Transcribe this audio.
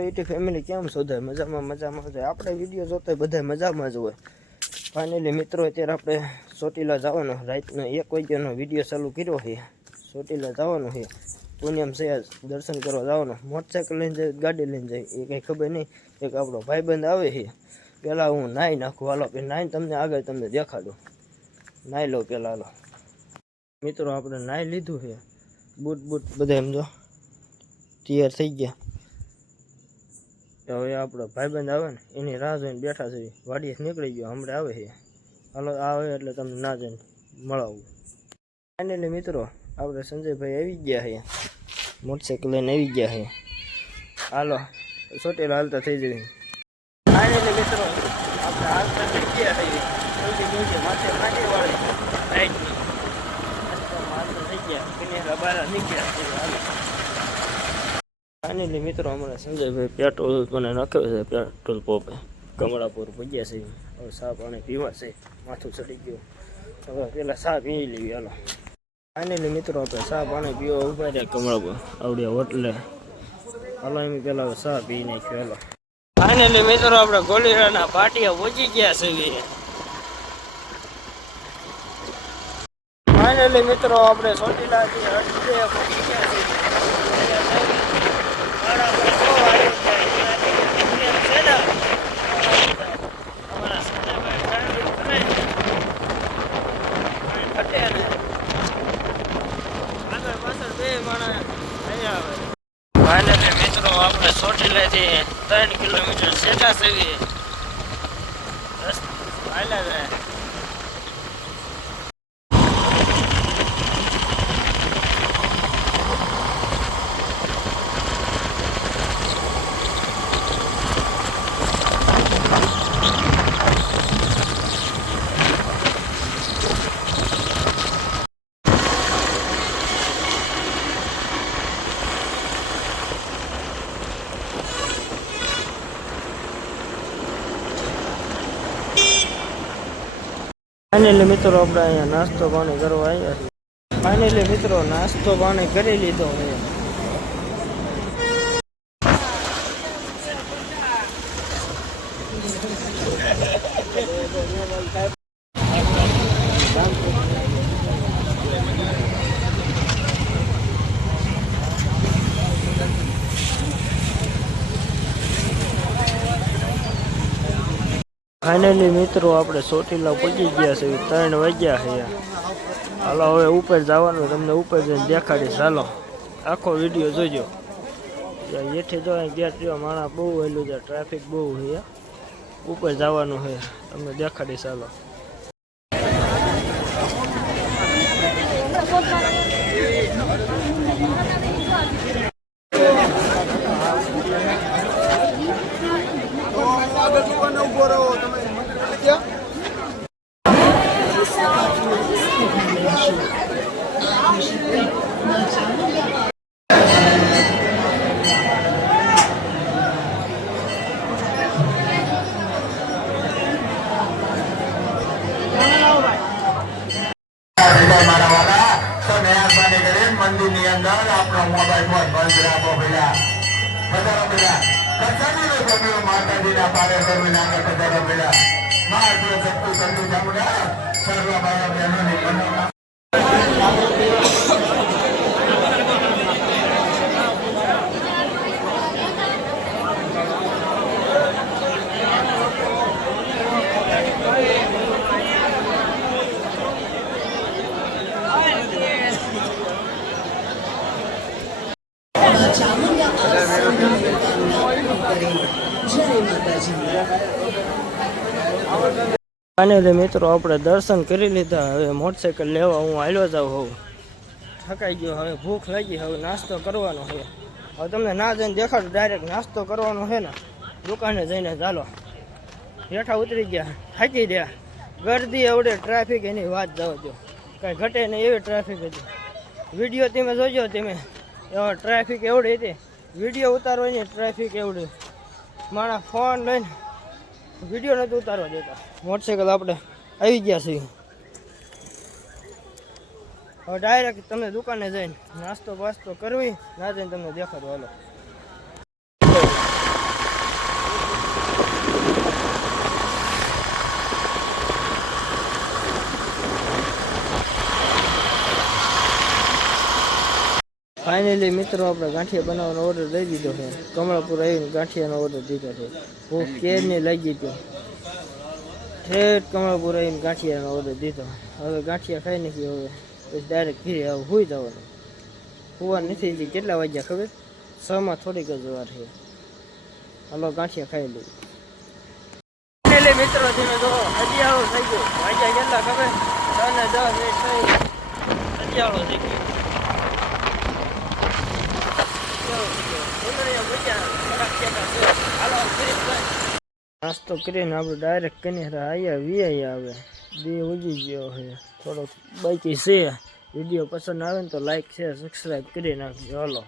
YouTube family કેમ છો? મજામાં છે. આપણે વિડીયો જોતા બધા મજામાં જ હોય. ફાઇનલી મિત્રો અત્યારે આપણે ચોટીલા જવાનો રાતનો 1 વાગ્યાનો વિડીયો ચાલુ કર્યો છે. ચોટીલા જવાનું છે, પૂનમ છે, દર્શન કરવા જવાનું. મોટરસાઇકલ લઈને જાય ગાડી લઈને જાય એ કંઈ ખબર નહીં. એક આપણો ભાઈબંધ આવે છે. પહેલાં હું નાહી નાખું, હાલો નાહીને તમને આગળ તમને દેખાડું. નાહી લો પહેલાં, હાલો મિત્રો આપણે નાહી લીધું છે. બૂટ બધા એમ જો તૈયાર થઈ ગયા. હવે આપણો ભાઈબંધ આવે ને એની રાહ જોઈને બેઠા છે. વાડીએ નીકળી ગયો, હમણાં આવે છે. હાલો આવે એટલે તમને ના જઈને મળાવું. ફાઇનલી મિત્રો આપણે સંજયભાઈ આવી ગયા છે, મોટરસાઇકલ લઈને આવી ગયા છે. હાલો ચોટીલા હાલતા થઈ જઈએ. ફાઇનલી મિત્રો આપણે હાલતા થઈ ગયા છીએ. માથે માટી વાળી રાઈટની હાલતા થઈ ગયા. કિનેરા બહાર નીકળ્યા. ફાઇનલી મિત્રો અમારા સંજયભાઈ પેટ્રોલ મને નાખ્યો છે. પેટ્રોલ પંપે કમળાપુર પગ્યા છે. હવે ચા પાણી પીવા છે, માથું ચડી ગયું. હવે પેલા ચા પી લેવી. હાલો ફાઇનલી મિત્રો આપણે ચા પાણી પીવા ઉભા રહ્યા કમળાપુર આવડ્યા હોટલે. હાલો એમ પેલા ચા પી નાખ્યો. હાલો ફાઇનલી મિત્રો આપણે ગોલીરાના પાટિયા પહોંચી ગયા છે. ફાઇનલી મિત્રો આપણે ચોટીલાથી અડધે પહોંચી ગયા છે. ફાઇનલી મિત્રો આપણે ચોટીલાથી 3 કિલોમીટર સેટા સેવી હાલ્યા જાય. ફાઇનલી મિત્રો આપણે અહીંયા નાસ્તો પાણી કરવા આવ્યા છીએ. ફાઇનલી મિત્રો નાસ્તો પાણી કરી લીધો. ફાઇનલી મિત્રો આપણે ચોટીલા પહોંચી ગયા છે. 3 વાગ્યા છે. હાલો હવે ઉપર જવાનું, તમને ઉપર જઈને દેખાડીશ. હાલો આખો વિડીયો જોજો. એઠે જો ગેટ જો માણસ બહુ વહેલું છે, ટ્રાફિક બહુ છે. ઉપર જવાનું છે, તમને દેખાડીશ. હાલો મંદિર ની અંદર આપણો મોબાઈલ બંધ રાખો. પેલા માતાજીના પારે કરવી નાખે. પેલા મહાદેવ શક્તિ કરતું જામુડા સર્વ ભાઈ બહેનોની ફાઇનલી મિત્રો આપણે દર્શન કરી લીધા. હવે મોટરસાઇકલ લેવા હું હાલ્યો જાઉં. હોઉં થકાઈ ગયો, હવે ભૂખ લાગી. હવે નાસ્તો કરવાનો છે. હવે તમને ના જઈને દેખાડું. ડાયરેક્ટ નાસ્તો કરવાનો છે ને દુકાને જઈને. ચાલો હેઠા ઉતરી ગયા, થાકી ગયા. ગરદી એવડે ટ્રાફિક એની વાત જાઓ છો, કાંઈ ઘટે નહીં એવી ટ્રાફિક હતી. વિડીયો તમે જોજો, તમે એવો ટ્રાફિક એવડી હતી. વિડીયો ઉતારવાની ટ્રાફિક એવડી. મારા ફોન લઈને વિડીયો નથી ઉતારવા દેતા. મોટરસાઇકલ આપણે આવી ગયા છીએ. હવે ડાયરેક્ટ તમને દુકાને જઈને નાસ્તો બાસ્તો કરવી, ના જઈને તમને દેખાડો. હાલો ફાઇનલી મિત્રો આપણે ગાંઠિયા બનાવવાનો ઓર્ડર દઈ દીધો છે. કમળાપુર આવીને ગાંઠિયાનો ઓર્ડર દીધો છે. ભૂખ કેરની લાગી હતી. ઠેઠ કમળાપુર આવીને ગાંઠિયાનો ઓર્ડર દીધો. હવે ગાંઠિયા ખાઈ નાખી. હવે પછી ડાયરેક્ટ ઘરે આવું સુઈ જવાનું. સુવા નથી હજી કેટલા વાગ્યા ખબર? 6 થોડીક જ વાર છે. હાલો ગાંઠિયા ખાઈ લઈએ. ફાઇનલી મિત્રો તમે જો હજી આવું થઈ ગયું. વાગ્યા કેટલા ખબર? 6 ને 10 મિનિટ થઈ. અગિયારો થઈ ગયો. નાસ્તો કરીને આપણે ડાયરેક્ટ કન્યા આવ્યા આવે 2 ઉગી ગયો છે. થોડોક બાકી છે. વિડીયો પસંદ આવે ને તો લાઈક શેર સબસ્ક્રાઈબ કરી નાખજો. હાલો.